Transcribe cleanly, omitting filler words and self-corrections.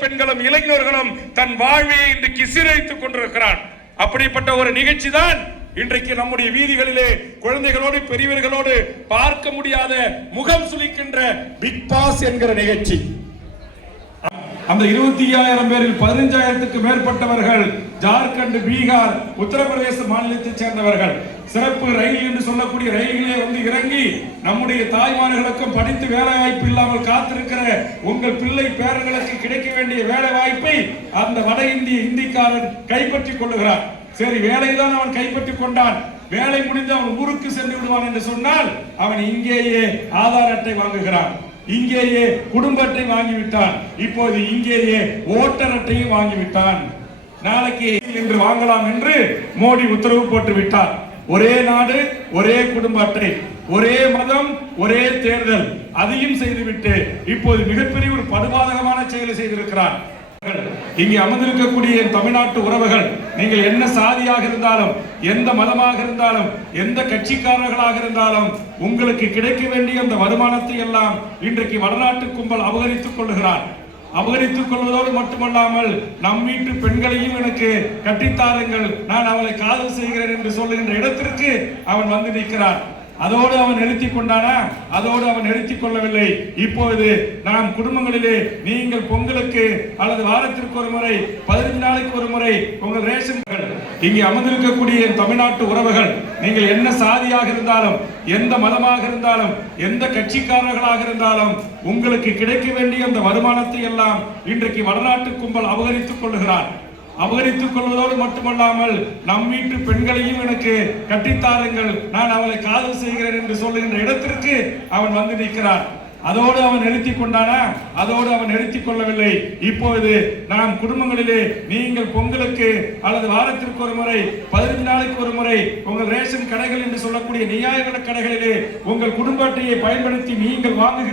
பெண்களும் இளைஞர்களும் தன் வாழ்வை இன்றைக்கு சீரழித்துக் கொண்டிருக்கிறான். அப்படிப்பட்ட ஒரு நிகழ்ச்சி தான் இன்றைக்கு நம்முடைய வீதிகளிலே குழந்தைகளோடு பெரியவர்களோடு பார்க்க முடியாத முகம் சுளிக்கின்ற பிக் பாஸ் என்கிற நிகழ்ச்சி. அந்த 25,000 பேரில் 15,000க்கு மேற்பட்டவர்கள் ஜார்க்கண்ட், பீகார், உத்தரப்பிரதேச மாநிலத்தைச் சேர்ந்தவர்கள். சிறப்பு ரயில் என்று சொல்லக்கூடிய ரயிலிலே வந்து இறங்கி நம்முடைய தாய்மார்களுக்கும் படித்து வேலை வாய்ப்பு இல்லாமல் காத்திருக்கிற உங்கள் பிள்ளை பேரர்களுக்கு கிடைக்க வேண்டிய வேலை வாய்ப்பை அந்த வட இந்திய இந்திக்காரன் கைப்பற்றிக் கொள்ளுகிறான். சரி, வேலைதான் அவன் கைப்பற்றிக் கொண்டான். வேலை முடிந்து அவன் ஊருக்கு சென்று விடுவான் என்று சொன்னால் அவன் இங்கேயே ஆதார் அட்டை வாங்குகிறான், இங்கேயே குடும்ப அட்டை வாங்கிவிட்டான், இப்போது இங்கேயே ஓட்டர் அட்டையும் வாங்கிவிட்டான். நாளைக்கு என்று வாங்கலாம் என்று மோடி உத்தரவு போட்டு விட்டார். ஒரே நாடு, ஒரே குடும்ப அட்டை, ஒரே மதம், ஒரே தேர்தல், அதையும் செய்துவிட்டு இப்போது மிகப்பெரிய ஒரு படுபாதகமான செயலை செய்திருக்கிறார். இங்கே அமர்ந்திருக்கக்கூடிய தமிழ்நாட்டு உறவுகள், நீங்கள் என்ன சாதியாக இருந்தாலும், எந்த மதமாக இருந்தாலும், எந்த கட்சிக்காரர்களாக இருந்தாலும், உங்களுக்கு கிடைக்க வேண்டிய அந்த வருமானத்தை எல்லாம் இன்றைக்கு வடநாட்டு கும்பல் அபகரித்துக் கொள்ளுகிறார். அபகரித்துக் கொள்வதோடு மட்டுமல்லாமல் நம் வீட்டு பெண்களையும் எனக்கு கட்டித்தாருங்கள், நான் அவளை காதல் செய்கிறேன் என்று சொல்லுகின்ற இடத்திற்கு அவன் வந்து நிற்கிறான். அதோடு அவன் நிறுத்திக் கொண்டானா? அதோடு அவன் நிறுத்திக் கொள்ளவில்லை. இப்போது நாம் குடும்பங்களிலே நீங்கள் பொங்கலுக்கு அல்லது வாரத்திற்கு ஒரு முறை, 15 நாளைக்கு ஒரு முறை உங்கள் ரேஷன், இங்கே அமர்ந்திருக்கக்கூடிய தமிழ்நாட்டு உறவுகள், நீங்கள் என்ன சாதியாக இருந்தாலும், எந்த மதமாக இருந்தாலும், எந்த கட்சிக்காரர்களாக இருந்தாலும், உங்களுக்கு கிடைக்க வேண்டிய அந்த வருமானத்தை எல்லாம் இன்றைக்கு வடநாட்டு கும்பல் அபகரித்துக் கொள்ளுகிறார். அபகரித்துக் கொள்வதோடு மட்டுமல்லாமல் நம் வீட்டு பெண்களையும் எனக்கு கட்டித்தாருங்கள், நான் அவளை காதல் செய்கிறேன் என்று சொல்லுகின்ற இடத்திற்கு அவன் வந்து நிற்கிறான். அதோடு அவன் நிறுத்திக் கொண்டானா? அதோடு அவன் நிறுத்திக் கொள்ளவில்லை. இப்போது நாம் குடும்பங்களிலே நீங்கள் பொங்கலுக்கு அல்லது வாரத்திற்கு ஒரு முறை, 15 நாளைக்கு ஒரு முறை உங்கள் ரேஷன் கடைகள் என்று சொல்லக்கூடிய நியாய விலைக் கடைகளிலே உங்கள் குடும்ப அட்டையை பயன்படுத்தி நீங்கள் வாங்குகிற